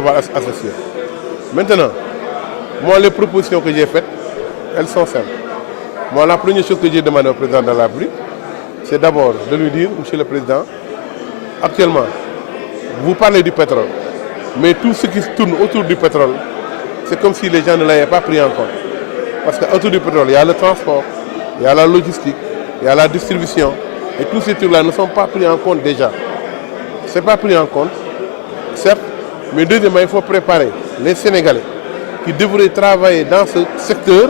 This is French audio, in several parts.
avoir associé. Maintenant, moi, les propositions que j'ai faites, elles sont simples. Moi, la première chose que j'ai demandé au président de la République, c'est d'abord de lui dire, Monsieur le Président, actuellement, vous parlez du pétrole, mais tout ce qui se tourne autour du pétrole, c'est comme si les gens ne l'avaient pas pris en compte. Parce qu'autour du pétrole, il y a le transport, il y a la logistique, il y a la distribution, et tous ces trucs-là ne sont pas pris en compte déjà. Ce n'est pas pris en compte, certes, mais deuxièmement, il faut préparer les Sénégalais qui devraient travailler dans ce secteur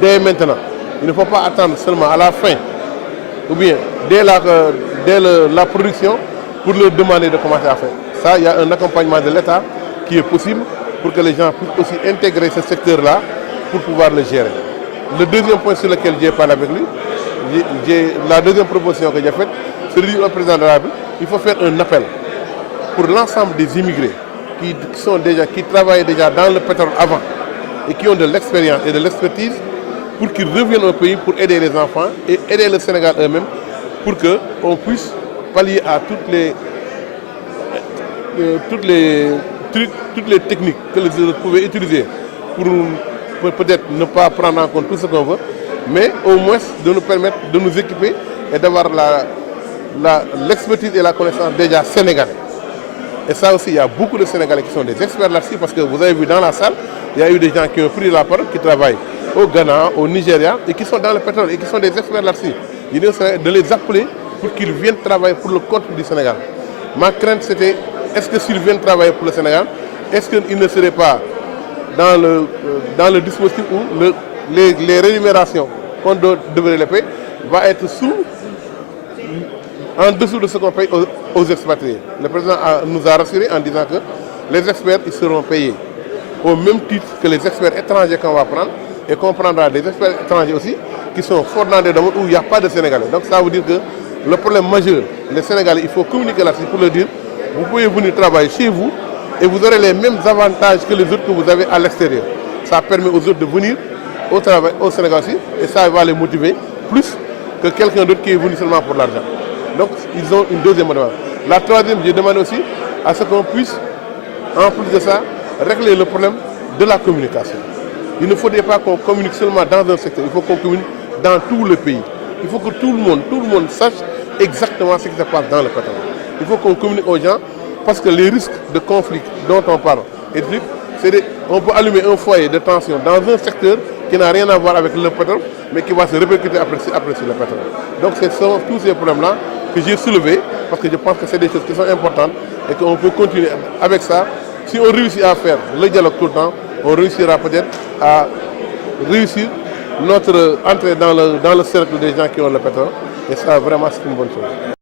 dès maintenant. Il ne faut pas attendre seulement à la fin, ou bien dès la production, pour leur demander de commencer à faire. Ça, il y a un accompagnement de l'État qui est possible pour que les gens puissent aussi intégrer ce secteur-là pour pouvoir le gérer. Le deuxième point sur lequel j'ai parlé avec lui, la deuxième proposition que j'ai faite, c'est de dire au président de la République, il faut faire un appel pour l'ensemble des immigrés qui travaillaient déjà dans le pétrole avant et qui ont de l'expérience et de l'expertise pour qu'ils reviennent au pays pour aider les enfants et aider le Sénégal eux-mêmes pour qu'on puisse pallier à toutes les techniques que les autres pouvaient utiliser pour peut-être ne pas prendre en compte tout ce qu'on veut, mais au moins de nous permettre de nous équiper et d'avoir l'expertise et la connaissance déjà sénégalais. Et ça aussi, il y a beaucoup de Sénégalais qui sont des experts là-dessus, parce que vous avez vu dans la salle, il y a eu des gens qui ont pris la parole, qui travaillent au Ghana, au Nigeria, et qui sont dans le pétrole, et qui sont des experts là-dessus. Il est de les appeler pour qu'ils viennent travailler pour le compte du Sénégal. Ma crainte, c'était, est-ce que s'ils viennent travailler pour le Sénégal, est-ce qu'ils ne seraient pas dans le dispositif où les rémunérations qu'on devrait les payer va être en dessous de ce qu'on paye aux expatriés. Le président nous a rassurés en disant que les experts ils seront payés au même titre que les experts étrangers qu'on va prendre, et qu'on prendra des experts étrangers aussi qui sont forts dans des domaines où il n'y a pas de Sénégalais. Donc ça veut dire que le problème majeur, les Sénégalais, il faut communiquer là-dessus pour leur dire, vous pouvez venir travailler chez vous et vous aurez les mêmes avantages que les autres que vous avez à l'extérieur. Ça permet aux autres de venir au travail au Sénégal aussi, et ça va les motiver plus que quelqu'un d'autre qui est venu seulement pour l'argent. Donc ils ont une deuxième demande. La troisième, j'ai demandé aussi à ce qu'on puisse, en plus de ça, régler le problème de la communication. Il ne faudrait pas qu'on communique seulement dans un secteur, il faut qu'on communique dans tout le pays. Il faut que tout le monde sache exactement ce qui se passe dans le pétrole. Il faut qu'on communique aux gens, parce que les risques de conflit dont on parle, on peut allumer un foyer de tension dans un secteur qui n'a rien à voir avec le pétrole, mais qui va se répercuter après sur le pétrole. Donc ce sont tous ces problèmes-là que j'ai soulevés, parce que je pense que c'est des choses qui sont importantes et qu'on peut continuer avec ça. Si on réussit à faire le dialogue tout le temps, on réussira peut-être à réussir notre entrée dans le cercle des gens qui ont le pétrole. Et ça, vraiment, c'est une bonne chose.